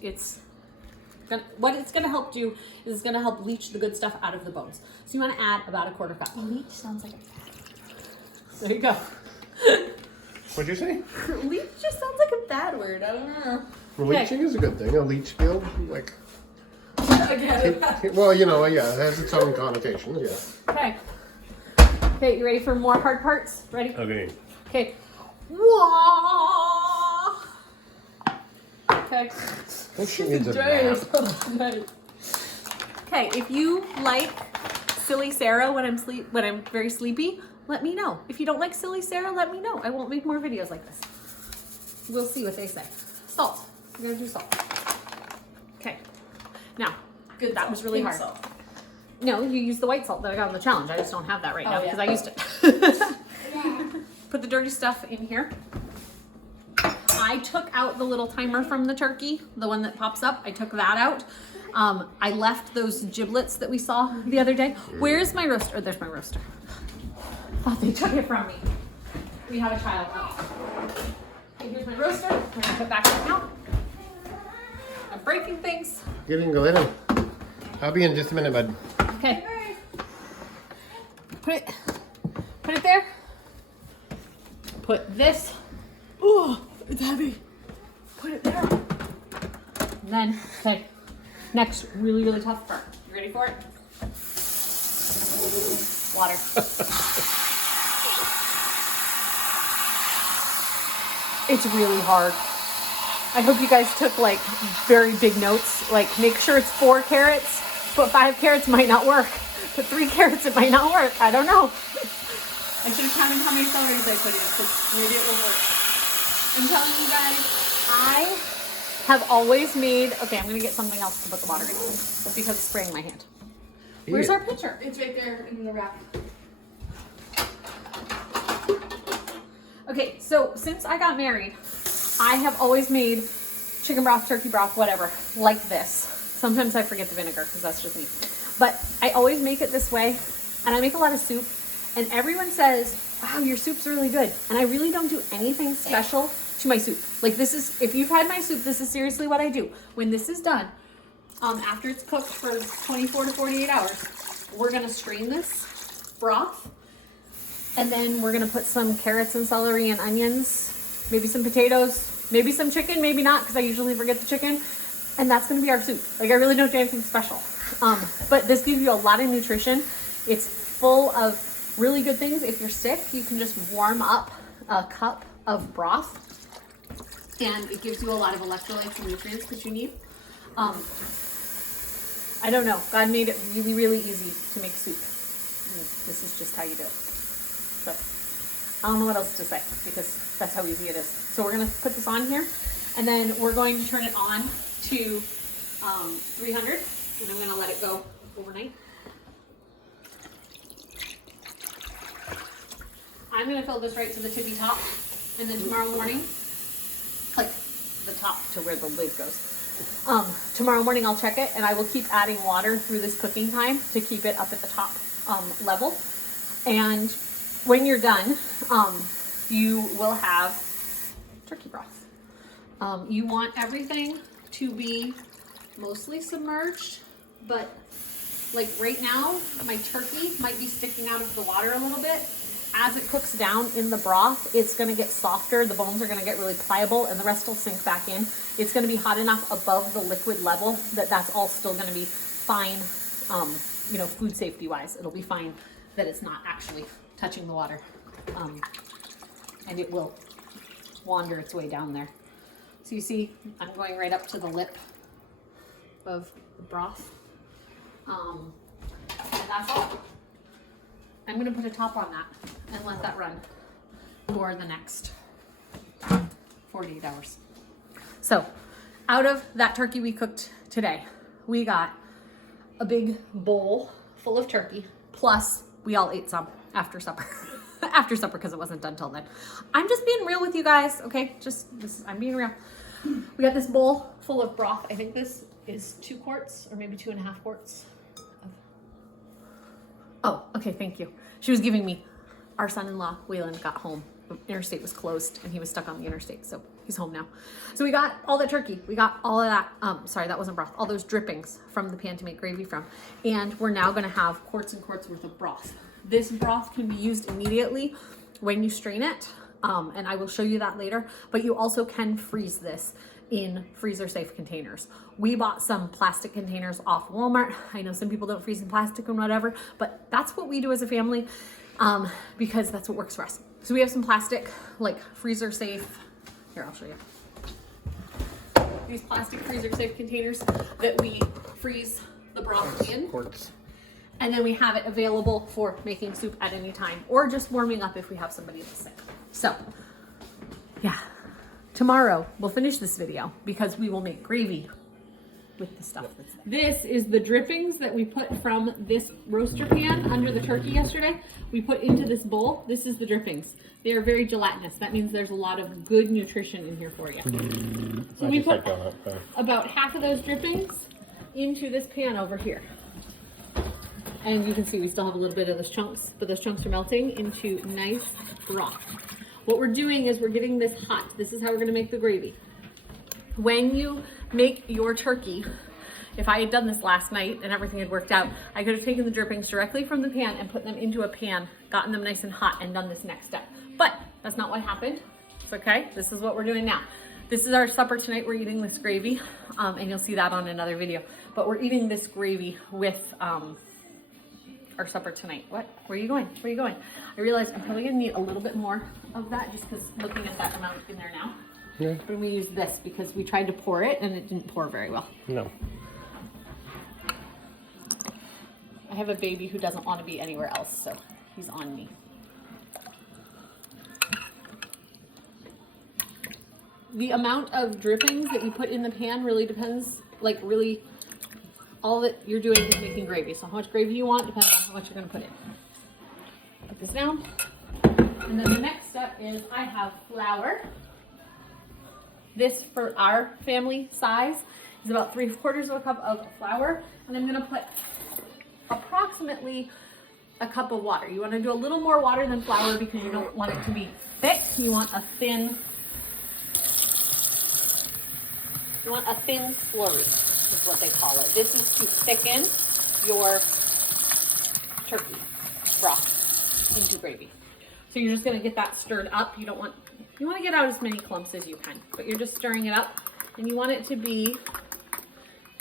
what it's gonna help do is it's gonna help leach the good stuff out of the bones. So you wanna add about 1/4 cup. Leech sounds like a There you go. What'd you say? Leech just sounds like a bad word. I don't know. Leaching is a good thing. A leach field, like. Again. Well, you know, yeah, it has its own connotations. Yeah. Okay. Okay, you ready for more hard parts? Ready? Okay. Okay. Wah! Okay. I think she needs a nap. Okay, if you like Silly Sarah when I'm very sleepy, let me know. If you don't like Silly Sarah, let me know. I won't make more videos like this. We'll see what they say. Salt. We're gonna do salt. Okay. Now, Good. that was really Pink hard. salt. No, you use the white salt that I got on the challenge. I just don't have that right now Oh, because yeah. I used it. Put the dirty stuff in here. I took out the little timer from the turkey, the one that pops up. I took that out. I left those giblets that we saw the other day. Where's my roaster? There's my roaster. Oh, they took it from me. We have a child now. Okay, here's my roaster. I'm gonna put back in now. I'm breaking things. Get in, go in. I'll be in just a minute, bud. Okay. Put it there. Put this. Oh, it's heavy. Put it there. And then, okay, next really, really tough part. You ready for it? Water. It's really hard. I hope you guys took like very big notes. Like make sure it's 4 carrots, but 5 carrots might not work. Put 3 carrots, it might not work. I don't know. I should have counted how many celeries I put in because maybe it will work. I'm telling you guys, I have always made, okay, I'm gonna get something else to put the water in because it's spraying my hand. Where's our pitcher? It's right there in the wrap. Okay, so since I got married, I have always made chicken broth, turkey broth, whatever, like this. Sometimes I forget the vinegar because that's just me. But I always make it this way, and I make a lot of soup, and everyone says, wow, your soup's really good. And I really don't do anything special to my soup. Like this is, if you've had my soup, this is seriously what I do. When this is done, after it's cooked for 24 to 48 hours, we're gonna strain this broth, and then we're gonna put some carrots and celery and onions, maybe some potatoes, maybe some chicken, maybe not, because I usually forget the chicken. And that's gonna be our soup. Like I really don't do anything special. But this gives you a lot of nutrition. It's full of really good things. If you're sick, you can just warm up a cup of broth and it gives you a lot of electrolytes and nutrients that you need. I don't know. God made it really, really easy to make soup. And this is just how you do it. But I don't know what else to say because that's how easy it is. So we're gonna put this on here And then we're going to turn it on to 300, and I'm gonna let it go overnight. I'm gonna fill this right to the tippy top, and then tomorrow morning, like the top to where the lid goes. Tomorrow morning I'll check it, and I will keep adding water through this cooking time to keep it up at the top level. And when you're done, you will have turkey broth. You want everything to be mostly submerged, but like right now, my turkey might be sticking out of the water a little bit. As it cooks down in the broth, it's gonna get softer, the bones are gonna get really pliable, and the rest will sink back in. It's gonna be hot enough above the liquid level that that's all still gonna be fine, you know, food safety wise. It'll be fine that it's not actually touching the water. And it will wander its way down there. So you see, I'm going right up to the lip of the broth. And that's all. I'm gonna put a top on that and let that run for the next 48 hours. So out of that turkey we cooked today, we got a big bowl full of turkey, plus we all ate some after supper. After supper, because it wasn't done till then. I'm just being real with you guys, okay? I'm being real. We got this bowl full of broth. I think this is 2 quarts or maybe 2.5 quarts. Oh, okay, thank you. She was giving me, our son-in-law, Waylon, got home. The interstate was closed and he was stuck on the interstate, so he's home now. So we got all the turkey. We got all of that, sorry, that wasn't broth, all those drippings from the pan to make gravy from. And we're now gonna have quarts and quarts worth of broth. This broth can be used immediately when you strain it, and I will show you that later, but you also can freeze this in freezer safe containers. We bought some plastic containers off Walmart. I know some people don't freeze in plastic and whatever, but that's what we do as a family, because that's what works for us. So we have some plastic, like freezer safe, here, I'll show you. These plastic freezer safe containers that we freeze the broth in. Quarts. And then we have it available for making soup at any time, or just warming up if we have somebody that's sick. So, yeah. Tomorrow, we'll finish this video because we will make gravy with the stuff that's there. This is the drippings that we put from this roaster pan under the turkey yesterday. We put into this bowl. This is the drippings. They are very gelatinous. That means there's a lot of good nutrition in here for you. So we put about half of those drippings into this pan over here. And you can see we still have a little bit of those chunks, but those chunks are melting into nice broth. What we're doing is we're getting this hot. This is how we're gonna make the gravy. When you make your turkey, if I had done this last night and everything had worked out, I could have taken the drippings directly from the pan and put them into a pan, gotten them nice and hot, and done this next step. But that's not what happened. It's okay, this is what we're doing now. This is our supper tonight. We're eating this gravy, and you'll see that on another video. But we're eating this gravy with our supper tonight. What? Where are you going? Where are you going? I realize I'm probably gonna need a little bit more of that just because looking at that amount in there now. Yeah. But we use this because we tried to pour it and it didn't pour very well. No. I have a baby who doesn't want to be anywhere else, so he's on me. The amount of drippings that you put in the pan really depends, like really, all that you're doing is making gravy. So how much gravy you want depends on how much you're going to put in. Put this down. And then the next step is I have flour. This, for our family size, is about 3/4 of a cup of flour. And I'm going to put approximately a cup of water. You want to do a little more water than flour because you don't want it to be thick. You want a thin slurry is what they call it. This is to thicken your turkey broth into gravy. So you're just going to get that stirred up. You want to get out as many clumps as you can, but you're just stirring it up, and you want it to be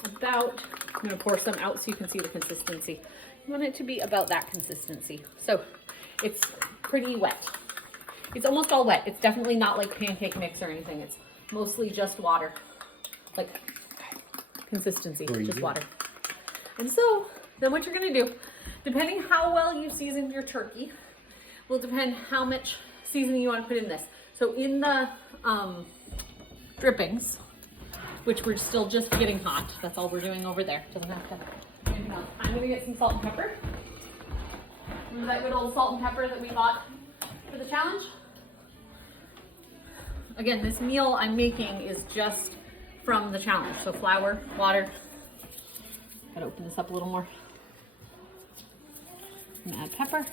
about, I'm going to pour some out so you can see the consistency. You want it to be about that consistency. So it's pretty wet. It's almost all wet. It's definitely not like pancake mix or anything. It's mostly just water. Like consistency, just water. And so then what you're going to do, depending how well you seasoned your turkey, will depend how much seasoning you want to put in this. So in the drippings, which we're still just getting hot. That's all we're doing over there. Doesn't have to do anything else. I'm gonna get some salt and pepper. Remember that good old salt and pepper that we bought for the challenge? Again, this meal I'm making is just from the challenge. So flour, water. Gotta open this up a little more. And add pepper.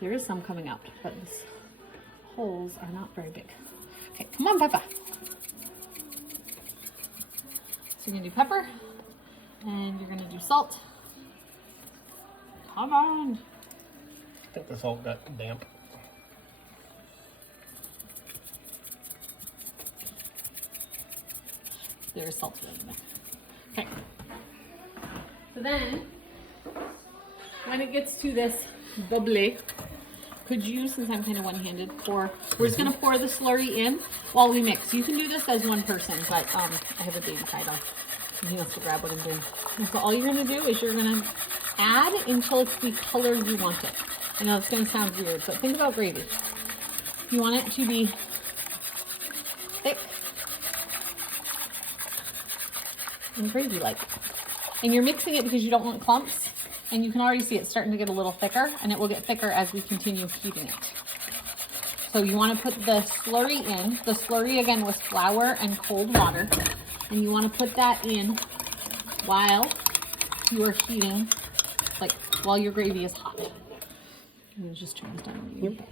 There is some coming out, but these holes are not very big. Okay, come on, Peppa. So you're gonna do pepper, and you're gonna do salt. Come on. I think the salt got damp. There's salt in there. Okay. So then, when it gets to this bubbly, could you, since I'm kind of one-handed, we're just gonna pour the slurry in while we mix. You can do this as one person, but I have a baby child on. And he wants to grab what I'm doing. And so all you're gonna do is you're gonna add until it's the color you want it. I know it's gonna sound weird, but think about gravy. You want it to be thick and gravy-like. And you're mixing it because you don't want clumps. And you can already see it starting to get a little thicker, and it will get thicker as we continue heating it. So you want to put the slurry in. The slurry, again, was flour and cold water. And you want to put that in while you are heating, like while your gravy is hot. I'm going to just turn this down a little bit.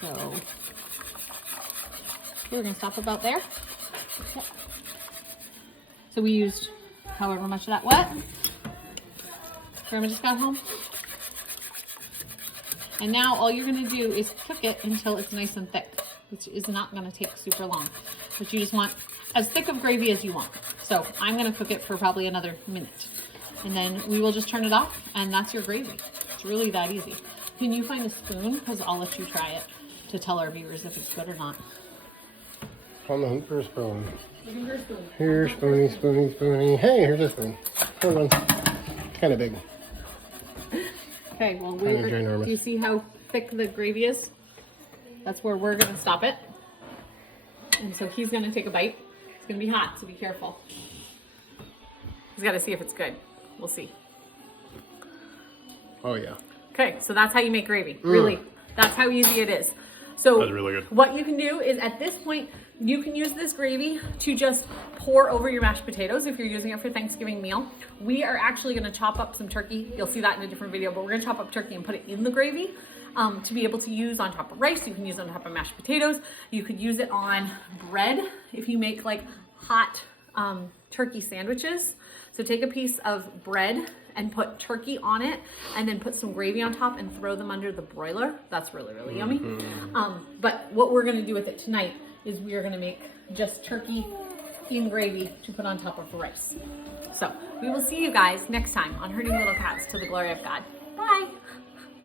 So we're going to stop about there. Okay. So we used however much of that wet. Grandma just got home. And now all you're going to do is cook it until it's nice and thick, which is not going to take super long. But you just want as thick of gravy as you want. So I'm going to cook it for probably another minute. And then we will just turn it off, and that's your gravy. It's really that easy. Can you find a spoon? Because I'll let you try it to tell our viewers if it's good or not. On the hooper spoon. Your spoon. Here, spoony, spoony, spoony. Hey, here's a spoon. Hold on. Kind of big. Okay, well, Kind of ginormous. you see how thick the gravy is? That's where we're going to stop it. And so he's going to take a bite. It's going to be hot, so be careful. He's got to see if it's good. We'll see. Oh, yeah. Okay, so that's how you make gravy. Really, that's how easy it is. So That's really good. What you can do is at this point, you can use this gravy to just pour over your mashed potatoes if you're using it for Thanksgiving meal. We are actually gonna chop up some turkey. You'll see that in a different video, but we're gonna chop up turkey and put it in the gravy to be able to use on top of rice. You can use it on top of mashed potatoes. You could use it on bread if you make like hot turkey sandwiches. So take a piece of bread and put turkey on it, and then put some gravy on top and throw them under the broiler. That's really, really yummy. But what we're gonna do with it tonight is we are gonna make just turkey in gravy to put on top of the rice. So we will see you guys next time on Herding Little Cats to the Glory of God. Bye.